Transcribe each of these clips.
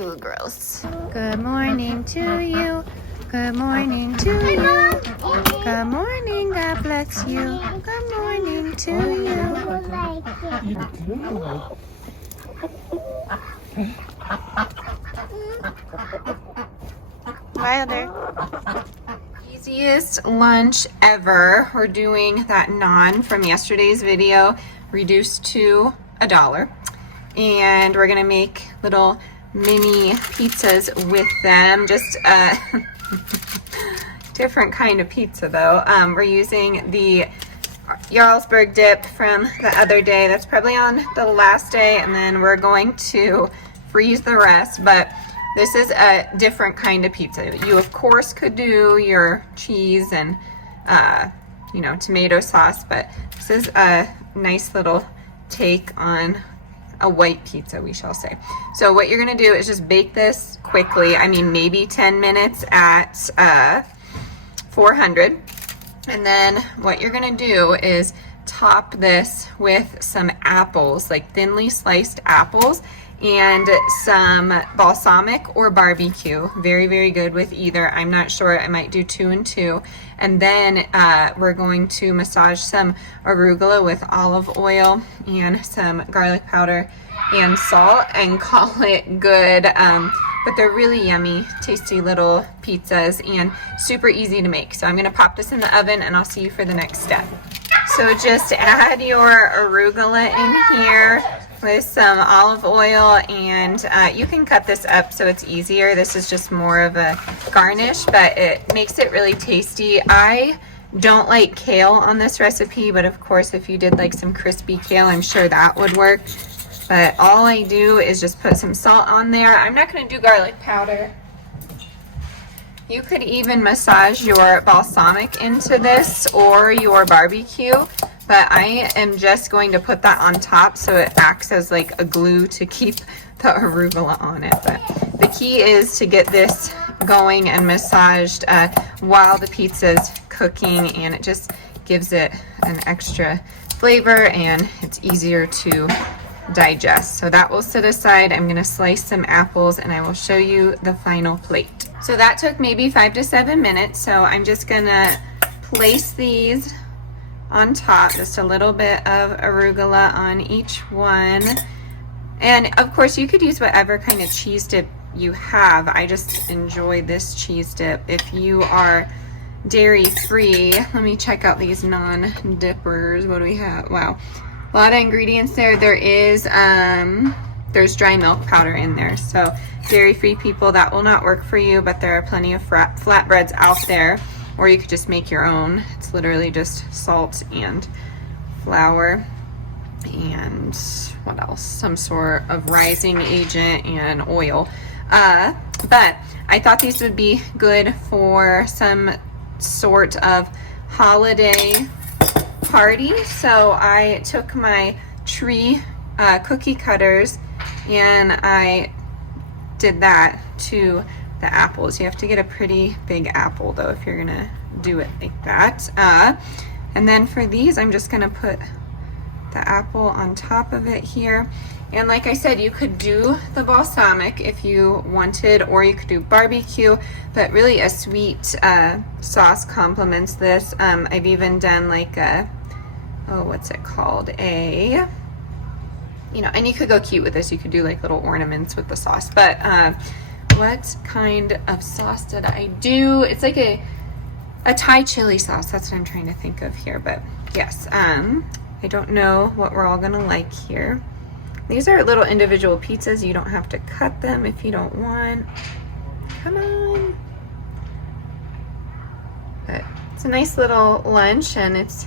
Ooh, gross. Good morning to you. Good morning to you. Good morning, God bless you. Good morning to you. Wilder. Easiest lunch ever. We're doing that naan from yesterday's video reduced to $1. And we're gonna make little mini pizzas with them. Just a different kind of pizza though. We're using the Jarlsberg dip from the other day. That's probably on the last day, and then we're going to freeze the rest. But this is a different kind of pizza. You of course could do your cheese and you know, tomato sauce, but this is a nice little take on a white pizza, we shall say. So what you're gonna do is just bake this quickly. I mean, maybe 10 minutes at 400. And then what you're gonna do is top this with some apples, like thinly sliced apples, and some balsamic or barbecue. Very, very good with either. I'm not sure, I might do 2 and 2. And then we're going to massage some arugula with olive oil and some garlic powder and salt and call it good. But they're really yummy, tasty little pizzas and super easy to make. So I'm gonna pop this in the oven and I'll see you for the next step. So just add your arugula in here with some olive oil, and you can cut this up so it's easier. This is just more of a garnish, but it makes it really tasty. I don't like kale on this recipe, but of course if you did like some crispy kale, I'm sure that would work. But all I do is just put some salt on there. I'm not going to do garlic powder. You could even massage your balsamic into this or your barbecue, but I am just going to put that on top so it acts as like a glue to keep the arugula on it. But the key is to get this going and massaged while the pizza's cooking, and it just gives it an extra flavor and it's easier to digest. So that will sit aside. I'm going to slice some apples and I will show you the final plate. So that took maybe 5 to 7 minutes. So I'm just going to place these on top, just a little bit of arugula on each one. And of course you could use whatever kind of cheese dip you have. I just enjoy this cheese dip. If you are dairy free, let me check out these non-dippers. What do we have? Wow, a lot of ingredients there. There is there's dry milk powder in there, so dairy free people, that will not work for you, but there are plenty of flatbreads out there, or you could just make your own. It's literally just salt and flour and what else, some sort of rising agent and oil. But I thought these would be good for some sort of holiday party. So I took my tree cookie cutters and I did that to the apples. You have to get a pretty big apple though if you're gonna do it like that. And then for these, I'm just gonna put the apple on top of it here. And like I said, you could do the balsamic if you wanted, or you could do barbecue, but really a sweet sauce complements this. I've even done like a, oh, what's it called? You know, and you could go cute with this. You could do like little ornaments with the sauce. But what kind of sauce did I do? It's like a Thai chili sauce. That's what I'm trying to think of here. But yes, I don't know what we're all gonna like here. These are little individual pizzas. You don't have to cut them if you don't want. Come on. But it's a nice little lunch and it's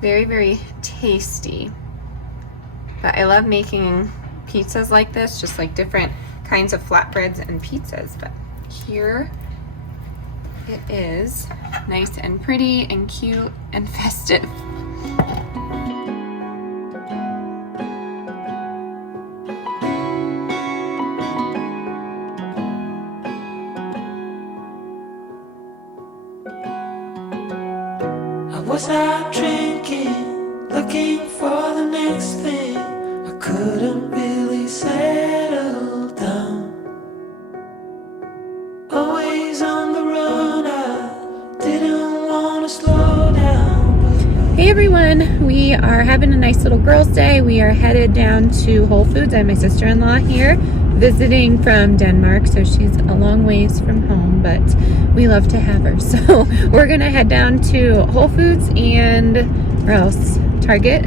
very, very tasty. But I love making pizzas like this, just like different kinds of flatbreads and pizzas. But here it is, nice and pretty and cute and festive. I was out drinking, looking for the next thing. I couldn't really settle down. we are having a nice little girls' day. We are headed down to Whole Foods. I have my sister-in-law here visiting from Denmark, so she's a long ways from home, but we love to have her. So we're gonna head down to Whole Foods and where else? Target.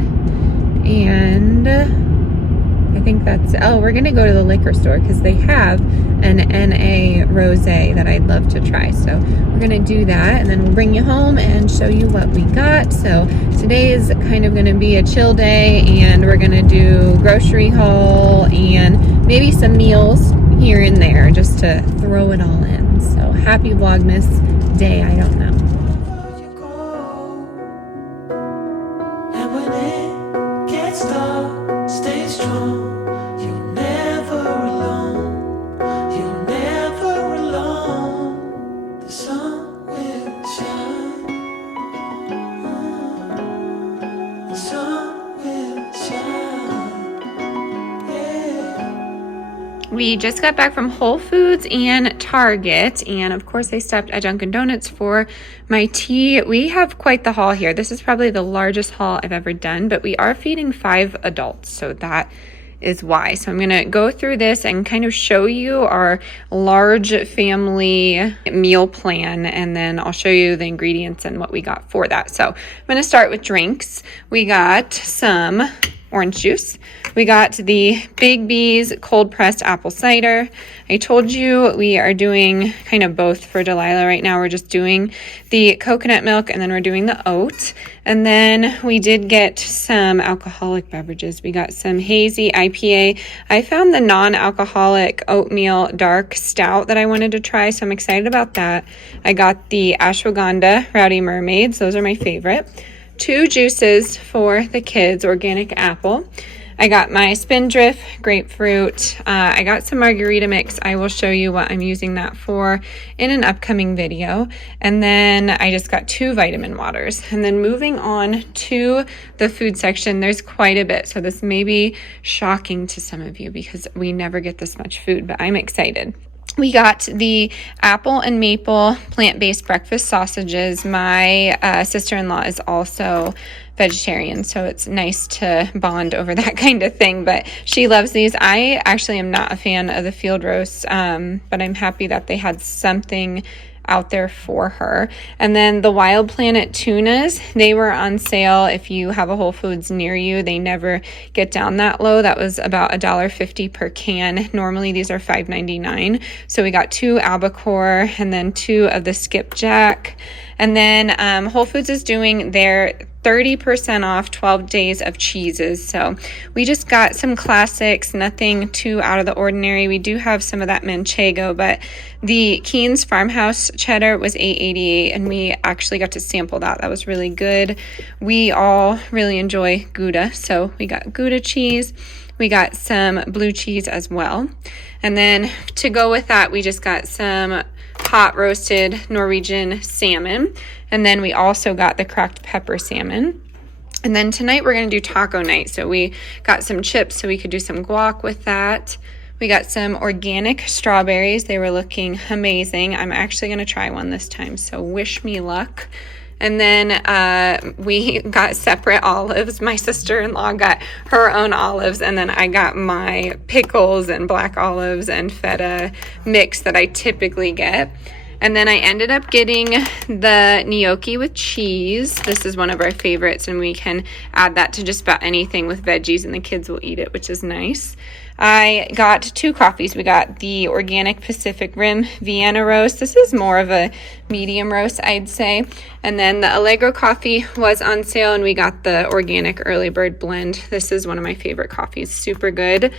And I think that's, oh, we're gonna go to the liquor store because they have an NA rosé that I'd love to try. So we're gonna do that, and then we'll bring you home and show you what we got. So today is kind of gonna be a chill day, and we're gonna do grocery haul and maybe some meals here and there just to throw it all in. So happy Vlogmas day, I don't know. you go. And when it gets dark, stay strong. You're never alone. You're never alone. The sun will shine. The sun will shine. Yeah. We just got back from Whole Foods and Target, and of course I stopped at Dunkin' Donuts for my tea. We have quite the haul here. This is probably the largest haul I've ever done, but we are feeding 5 adults, so that is why. So I'm gonna go through this and kind of show you our large family meal plan, and then I'll show you the ingredients and what we got for that. So I'm gonna start with drinks. We got some orange juice. We got the Big B's cold pressed apple cider. I told you we are doing kind of both for Delilah right now. We're just doing the coconut milk and then we're doing the oat. And then we did get some alcoholic beverages. We got some hazy IPA. I found the non-alcoholic oatmeal dark stout that I wanted to try, so I'm excited about that. I got the ashwagandha Rowdy Mermaids. Those are my favorite. 2 juices for the kids, organic apple. I got my Spindrift grapefruit. I got some margarita mix. I will show you what I'm using that for in an upcoming video. And then I just got 2 vitamin waters. And then moving on to the food section, there's quite a bit. So this may be shocking to some of you because we never get this much food, but I'm excited. We got the apple and maple plant-based breakfast sausages. My sister-in-law is also vegetarian, so it's nice to bond over that kind of thing, but she loves these. I actually am not a fan of the field roasts, but I'm happy that they had something out there for her. And then the Wild Planet tunas, they were on sale. If you have a Whole Foods near you, they never get down that low. That was about $1.50 per can. Normally these are $5.99. So we got 2 albacore and then 2 of the skipjack. And then Whole Foods is doing their 30% off 12 days of cheeses. So we just got some classics, nothing too out of the ordinary. We do have some of that Manchego, but the Keen's Farmhouse cheddar was $8.88, and we actually got to sample that. That was really good. We all really enjoy Gouda, so we got Gouda cheese. We got some blue cheese as well. And then to go with that, we just got some hot roasted Norwegian salmon. And then we also got the cracked pepper salmon. And then tonight we're going to do taco night. So we got some chips so we could do some guac with that. We got some organic strawberries. They were looking amazing. I'm actually going to try one this time, so wish me luck. And then we got separate olives. My sister-in-law got her own olives, and then I got my pickles and black olives and feta mix that I typically get. And then I ended up getting the gnocchi with cheese. This is one of our favorites, and we can add that to just about anything with veggies, and the kids will eat it, which is nice. I got 2 coffees. We got the Organic Pacific Rim Vienna Roast. This is more of a medium roast, I'd say. And then the Allegro coffee was on sale, and we got the Organic Early Bird Blend. This is one of my favorite coffees. Super good.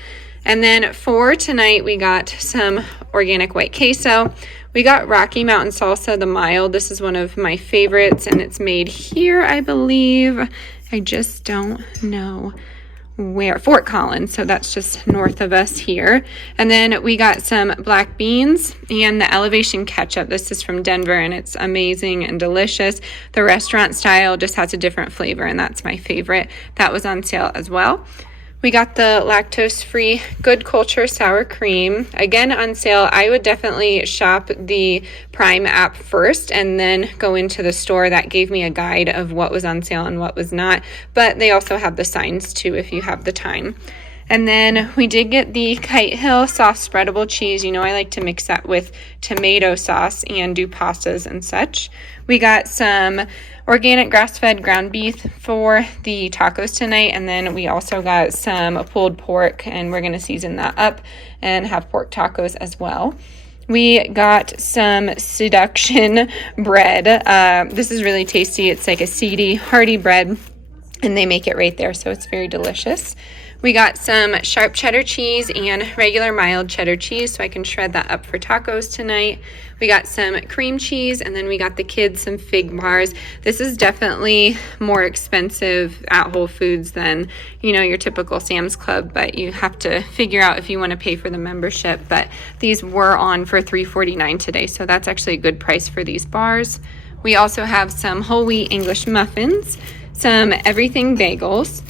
And then for tonight, we got some organic white queso. We got Rocky Mountain Salsa, the mild. This is one of my favorites, and it's made here, I believe. I just don't know where. Fort Collins, so that's just north of us here. And then we got some black beans and the Elevation ketchup. This is from Denver, and it's amazing and delicious. The restaurant style just has a different flavor, and that's my favorite. That was on sale as well. We got the lactose-free Good Culture sour cream. Again, on sale. I would definitely shop the Prime app first and then go into the store. That gave me a guide of what was on sale and what was not. But they also have the signs too if you have the time. And then we did get the Kite Hill soft spreadable cheese. You know, I like to mix that with tomato sauce and do pastas and such. We got some organic grass-fed ground beef for the tacos tonight, and then we also got some pulled pork, and we're going to season that up and have pork tacos as well. We got some Seduction bread. This is really tasty. It's like a seedy, hearty bread, and they make it right there, so it's very delicious. We got some sharp cheddar cheese and regular mild cheddar cheese, so I can shred that up for tacos tonight. We got some cream cheese, and then we got the kids some fig bars. This is definitely more expensive at Whole Foods than, you know, your typical Sam's Club, but you have to figure out if you want to pay for the membership. But these were on for $3.49 today, so that's actually a good price for these bars. We also have some whole wheat English muffins, some everything bagels.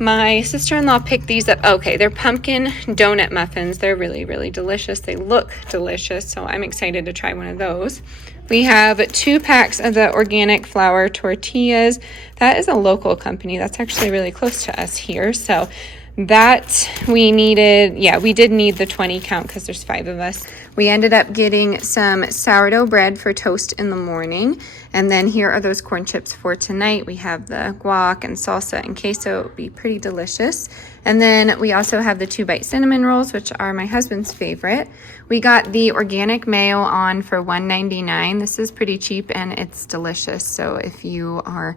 My sister-in-law picked these up. Okay, they're pumpkin donut muffins. They're really, really delicious. They look delicious, so I'm excited to try one of those. We have 2 packs of the organic flour tortillas. That is a local company. That's actually really close to us here, so that we needed, yeah, we did need the 20 count because there's 5 of us. We ended up getting some sourdough bread for toast in the morning. And then here are those corn chips for tonight. We have the guac and salsa and queso. It would be pretty delicious. And then we also have the 2-bite cinnamon rolls, which are my husband's favorite. We got the organic mayo on for $1.99. This is pretty cheap and it's delicious. So if you are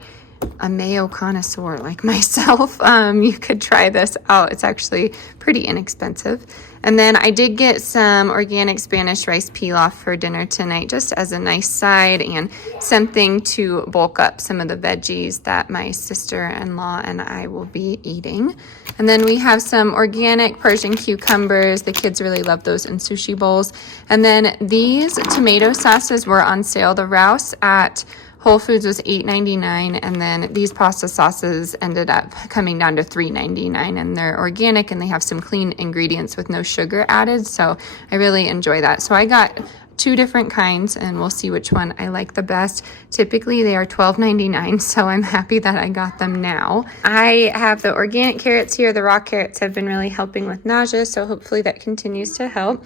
a mayo connoisseur like myself, you could try this out. It's actually pretty inexpensive. And then I did get some organic Spanish rice pilaf for dinner tonight, just as a nice side and something to bulk up some of the veggies that my sister-in-law and I will be eating. And then we have some organic Persian cucumbers. The kids really love those in sushi bowls. And then these tomato sauces were on sale. The Rouse at Whole Foods was $8.99, and then these pasta sauces ended up coming down to $3.99, and they're organic and they have some clean ingredients with no sugar added, so I really enjoy that. So I got 2 different kinds, and we'll see which one I like the best. Typically they are $12.99, so I'm happy that I got them now. I have the organic carrots here. The raw carrots have been really helping with nausea, so hopefully that continues to help.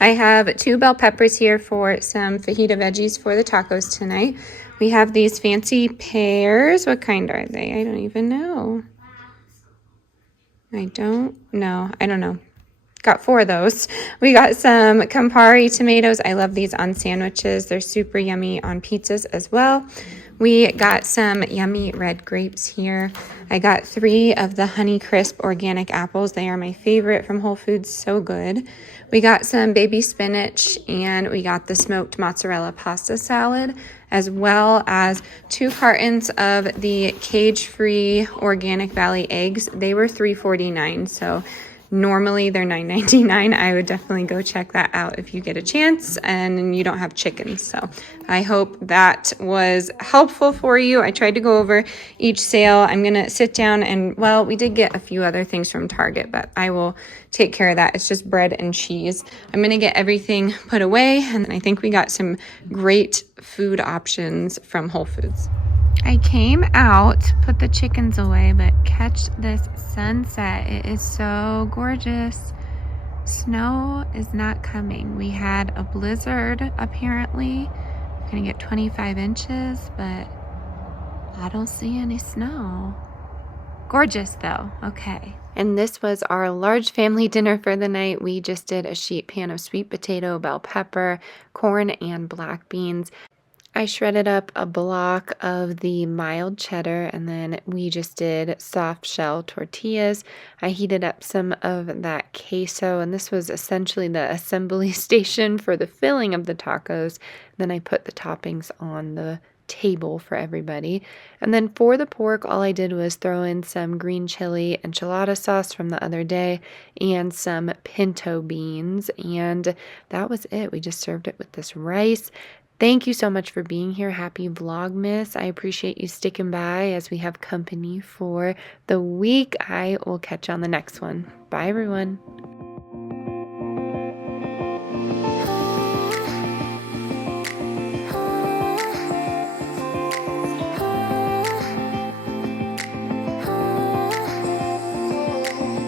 I have 2 bell peppers here for some fajita veggies for the tacos tonight. We have these fancy pears. What kind are they? I don't even know. I don't know. Got 4 of those. We got some Campari tomatoes. I love these on sandwiches. They're super yummy on pizzas as well. We got some yummy red grapes here. I got 3 of the Honeycrisp organic apples. They are my favorite from Whole Foods. So good. We got some baby spinach, and we got the smoked mozzarella pasta salad, as well as 2 cartons of the cage-free Organic Valley eggs. They were $3.49, so normally they're $9.99. I would definitely go check that out if you get a chance and you don't have chickens. So I hope that was helpful for you. I tried to go over each sale. I'm going to sit down and, well, we did get a few other things from Target, but I will take care of that. It's just bread and cheese. I'm going to get everything put away, and I think we got some great food options from Whole Foods. I came out, put the chickens away, but catch this sunset. It is so gorgeous. Snow is not coming. We had a blizzard apparently. We're gonna get 25 inches, but I don't see any snow. Gorgeous though. Okay. And this was our large family dinner for the night. We just did a sheet pan of sweet potato, bell pepper, corn, and black beans. I shredded up a block of the mild cheddar, and then we just did soft shell tortillas. I heated up some of that queso, and this was essentially the assembly station for the filling of the tacos. Then I put the toppings on the table for everybody. And then for the pork, all I did was throw in some green chili enchilada sauce from the other day and some pinto beans, and that was it. We just served it with this rice. Thank you so much for being here. Happy Vlogmas. I appreciate you sticking by as we have company for the week. I will catch you on the next one. Bye, everyone.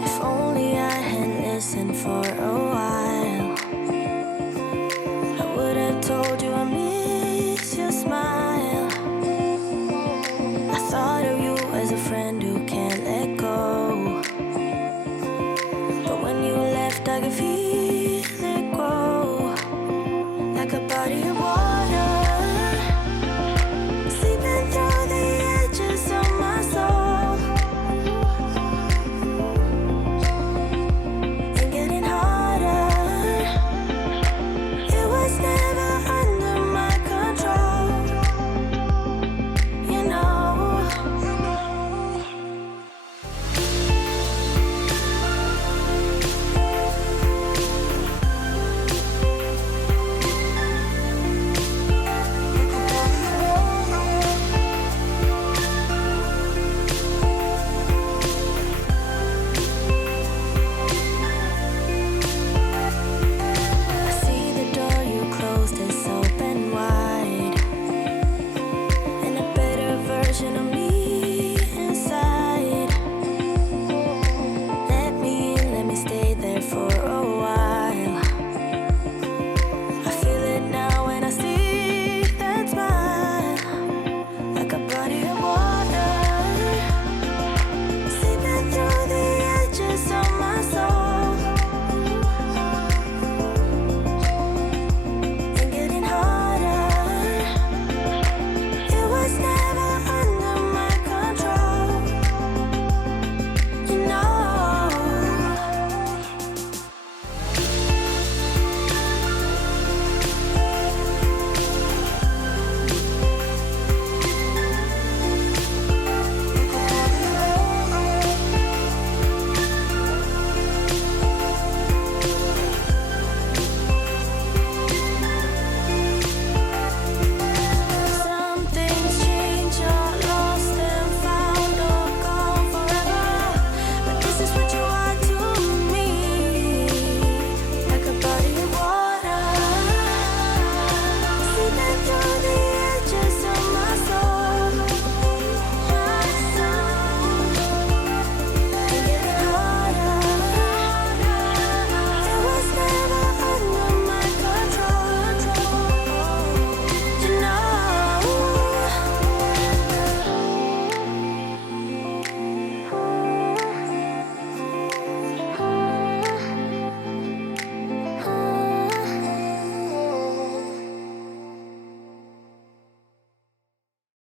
If only I had listened for a while, I would have told you I miss your smile. I thought of you as a friend who can't let go, but when you left I could feel